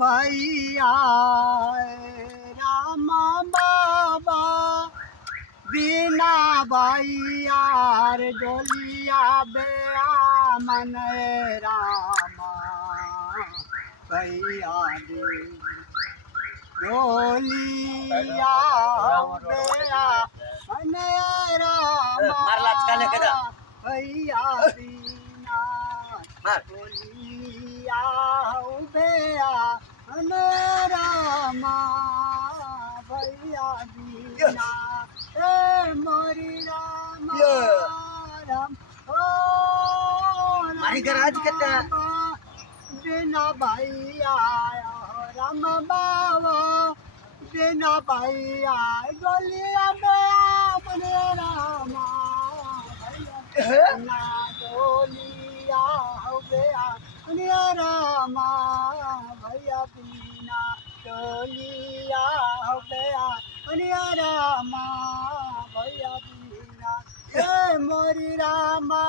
भैया राम बाबा बिना भैया रे डोलिया बेड़ा मन रामा भैया दे डोलिया बेड़ा मन रामा भैया बिना डोलिया बेड़ा मन रामा भैया बिना मोरी राम राम ओ मारी गराज कितना बिना भैया राम बाबा बिना भैया डोलिया अपने रामा भैया बिना डोलिया गया अपने रामा भैया बिना डोलिया गया अपने रामा भैया बिना मोरी रामा